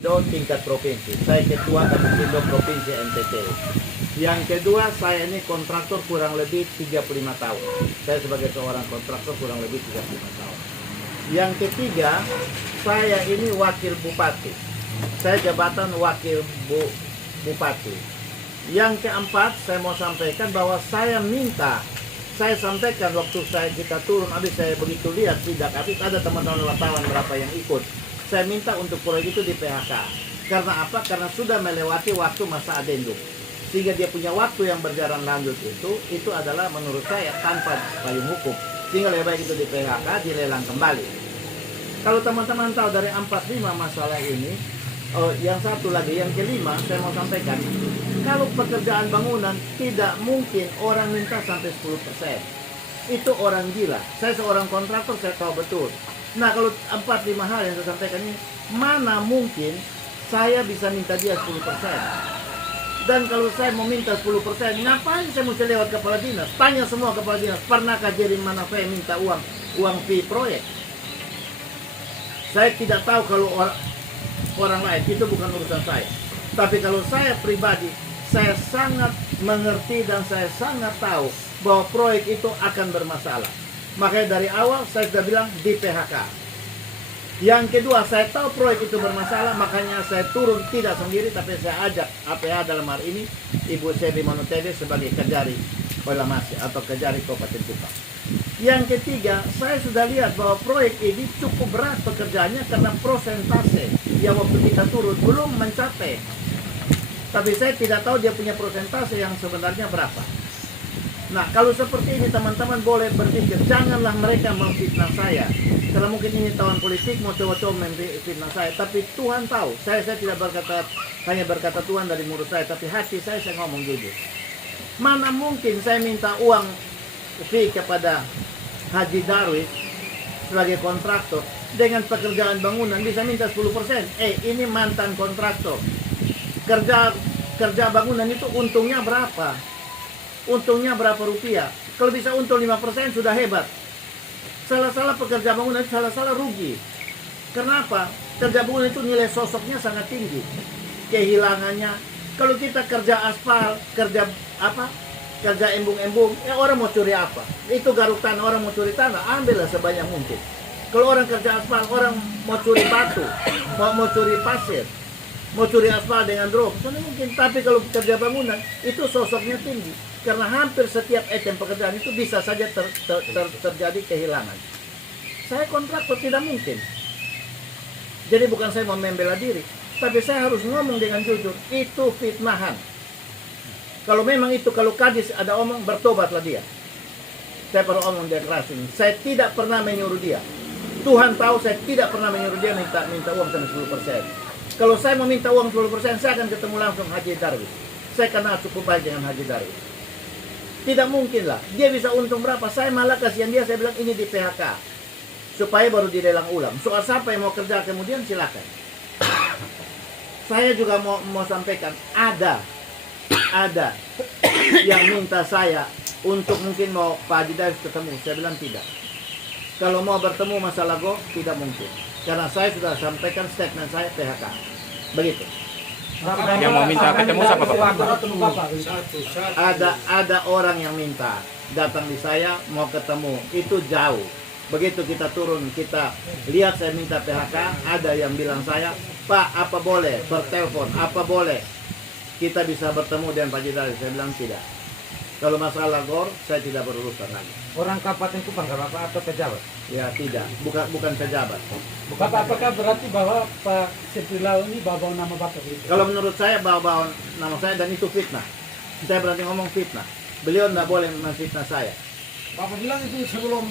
tingkat provinsi. Saya ketua Kabupaten Provinsi NTT. Yang kedua, saya ini kontraktor kurang lebih 35 tahun. Saya sebagai seorang kontraktor kurang lebih 35 tahun. Yang ketiga, saya ini wakil bupati. Saya jabatan wakil bupati. Yang keempat, saya mau sampaikan bahwa saya sampaikan waktu kita turun, habis saya begitu lihat sidak, habis ada teman-teman wartawan berapa yang ikut. Saya minta untuk proyek itu di PHK. Karena apa? Karena sudah melewati waktu masa adendum. Sehingga dia punya waktu yang berjalan lanjut itu adalah menurut saya tanpa payung hukum. Sehingga lebih baik itu di PHK, dilelang kembali. Kalau teman-teman tahu dari 45 masalah ini, yang satu lagi, yang kelima, saya mau sampaikan. Kalau pekerjaan bangunan, tidak mungkin orang minta sampai 10%. Itu orang gila. Saya seorang kontraktor, saya tahu betul. Nah, kalau 4-5 hal yang saya sampaikan ini, mana mungkin saya bisa minta dia 10%. Dan kalau saya mau minta 10%, ngapain saya mesti lewat kepala dinas? Tanya semua kepala dinas, pernahkah Jerry Manafe minta uang fee proyek? Saya tidak tahu kalau orang lain, itu bukan urusan saya. Tapi kalau saya pribadi, saya sangat mengerti dan saya sangat tahu bahwa proyek itu akan bermasalah. Makanya dari awal saya sudah bilang di PHK. Yang kedua, saya tahu proyek itu bermasalah, makanya saya turun tidak sendiri, tapi saya ajak APH dalam hal ini Ibu Sebi Manutebe sebagai Kejari Olamasi atau Kejari Kabupaten Kupang. Yang ketiga, saya sudah lihat bahwa proyek ini cukup berat pekerjaannya karena prosentase yang waktu kita turun belum mencapai. Tapi saya tidak tahu dia punya prosentase yang sebenarnya berapa. Nah, kalau seperti ini teman-teman boleh berpikir, janganlah mereka memfitnah saya. Karena mungkin ini tahun politik, mau coba-coba memfitnah saya. Tapi Tuhan tahu, saya tidak hanya berkata Tuhan dari mulut saya, tapi hati saya ngomong jujur. Mana mungkin saya minta uang fee kepada Haji Darwis sebagai kontraktor dengan pekerjaan bangunan bisa minta 10%. Ini mantan kontraktor. Kerja bangunan itu untungnya berapa? Untungnya berapa rupiah? Kalau bisa untung 5% sudah hebat. Salah-salah pekerja bangunan itu salah-salah rugi. Kenapa? Kerja bangunan itu nilai sosoknya sangat tinggi. Kehilangannya. Kalau kita kerja aspal, kerja embung-embung, orang mau curi apa? Itu garuk tanah, orang mau curi tanah, ambillah sebanyak mungkin. Kalau orang kerja aspal, orang mau curi batu, mau curi pasir, mau curi aspal dengan drone, mana mungkin. Tapi kalau kerja bangunan, itu sosoknya tinggi. Karena hampir setiap item pekerjaan itu bisa saja terjadi kehilangan. Saya kontraktor tidak mungkin. Jadi bukan saya mau membela diri, tapi saya harus ngomong dengan jujur, itu fitnahan. Kalau memang itu, kalau kadis ada omong, bertobatlah dia. Saya perlu omong dia keras ini. Saya tidak pernah menyuruh dia. Tuhan tahu saya tidak pernah menyuruh dia minta uang sampai 10%. Kalau saya mau minta uang 10%, saya akan ketemu langsung Haji Darwis. Saya kenal cukup baik dengan Haji Darwis. Tidak mungkin lah. Dia bisa untung berapa? Saya malah kasihan dia, saya bilang ini di PHK. Supaya baru dilelang ulang. Soal siapa yang mau kerja kemudian silakan. Saya juga mau sampaikan, ada yang minta saya untuk mungkin mau Pak Haji Darwis ketemu. Saya bilang tidak. Kalau mau bertemu masalah go, tidak mungkin. Karena saya sudah sampaikan statement saya PHK. Begitu. Yang mau minta ketemu siapa Bapak? Ada orang yang minta datang di saya mau ketemu, itu jauh. Begitu kita turun, kita lihat saya minta PHK, ada yang bilang saya, Pak, apa boleh bertelepon, apa boleh kita bisa bertemu dengan Pak Haji Darwis? Saya bilang tidak. Kalau masalah GOR, saya tidak berurusan lagi. Orang Kabupaten Kupang Bapak atau pejabat? Ya tidak, bukan pejabat. Bapak, apakah berarti bahwa Pak Seprilau ini bawa nama Bapak gitu? Kalau menurut saya bawa nama saya dan itu fitnah. Saya berarti ngomong fitnah. Beliau tidak boleh menfitnah saya. Bapak bilang itu sebelum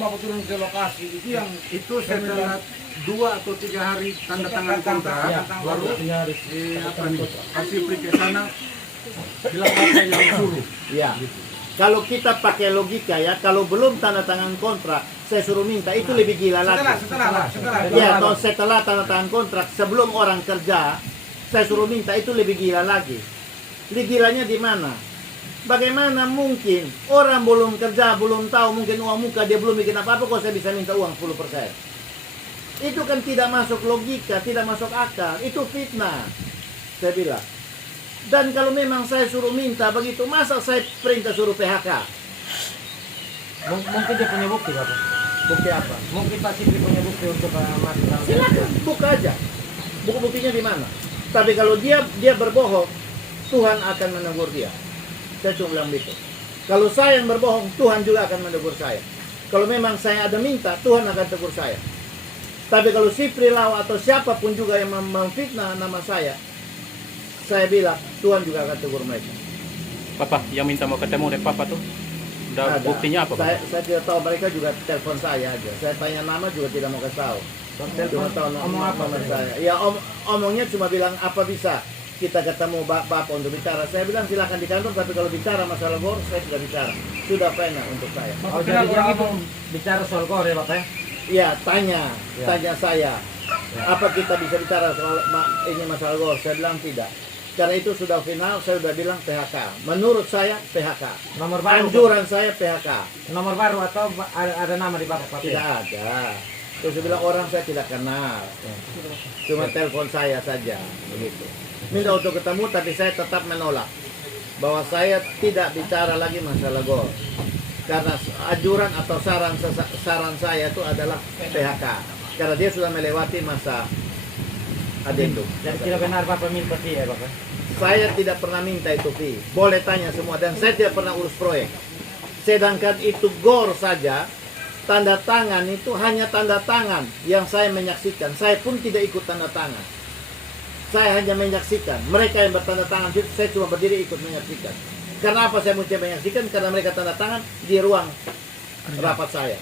Bapak turun ke lokasi itu setelah 2 atau 3 hari tanda tangan kontrak, Ya, baru harus kasih pergi ke sana bilang apa yang suruh. Ya. Kalau kita pakai logika ya, kalau belum tanda tangan kontrak, saya suruh minta, itu lebih gila lagi. Setelah. Ya, kalau setelah tanda tangan kontrak, sebelum orang kerja, saya suruh minta, itu lebih gila lagi. Lebih gilanya di mana? Bagaimana mungkin orang belum kerja, belum tahu mungkin uang muka, dia belum bikin apa-apa, kok saya bisa minta uang 10%? Itu kan tidak masuk logika, tidak masuk akal. Itu fitnah. Saya bilang. Dan kalau memang saya suruh minta begitu, masa saya perintah suruh PHK? Mungkin dia punya bukti, Bapak. Bukti apa? Mungkin Pak Sipri punya bukti untuk masuk dalam. Silakan, buka aja. Buktinya di mana? Tapi kalau dia berbohong, Tuhan akan menegur dia. Saya cuma bilang begitu. Kalau saya yang berbohong, Tuhan juga akan menegur saya. Kalau memang saya ada minta, Tuhan akan tegur saya. Tapi kalau si Prilau atau siapapun juga yang memfitnah nama saya bilang Tuhan juga akan tegur mereka. Papa yang minta mau ketemu dengan Papa tuh, udah Ada. buktinya apa? Pak? Saya tidak tahu, mereka juga telepon saya aja. Saya tanya nama juga tidak mau kasih tahu. Cuma tahu Omong apa nama mereka? saya. Ya omongnya cuma bilang apa bisa kita ketemu Bapak untuk bicara. Saya bilang silakan di kantor, tapi kalau bicara masalah GOR saya tidak bicara. Sudah pernah untuk saya. Oh, jadi dia ngomong bicara soal GOR ya, Bapak ya? Iya, tanya saya. Ya. Apa kita bisa bicara soal ini masalah GOR? Saya bilang tidak. Karena itu sudah final, saya sudah bilang PHK. Menurut saya PHK. Nomor baru. Anjuran saya PHK. Nomor baru atau ada nama di Bapak? Tidak ada. Terus saya bilang orang saya tidak kenal. Cuma telepon saya saja, begitu. Minta untuk ketemu, tapi saya tetap menolak bahwa saya tidak bicara lagi masalah GOR. Karena anjuran atau saran saya itu adalah PHK. Karena dia sudah melewati masa adendum. Jadi tidak benar Bapak minta dia, Bapak? Saya tidak pernah minta itu fee. Boleh tanya semua, dan saya tidak pernah urus proyek. Sedangkan itu GOR saja, tanda tangan itu hanya tanda tangan yang saya menyaksikan. Saya pun tidak ikut tanda tangan. Saya hanya menyaksikan. Mereka yang bertanda tangan, saya cuma berdiri ikut menyaksikan. Karena apa saya mesti menyaksikan? Karena mereka tanda tangan di ruang rapat saya.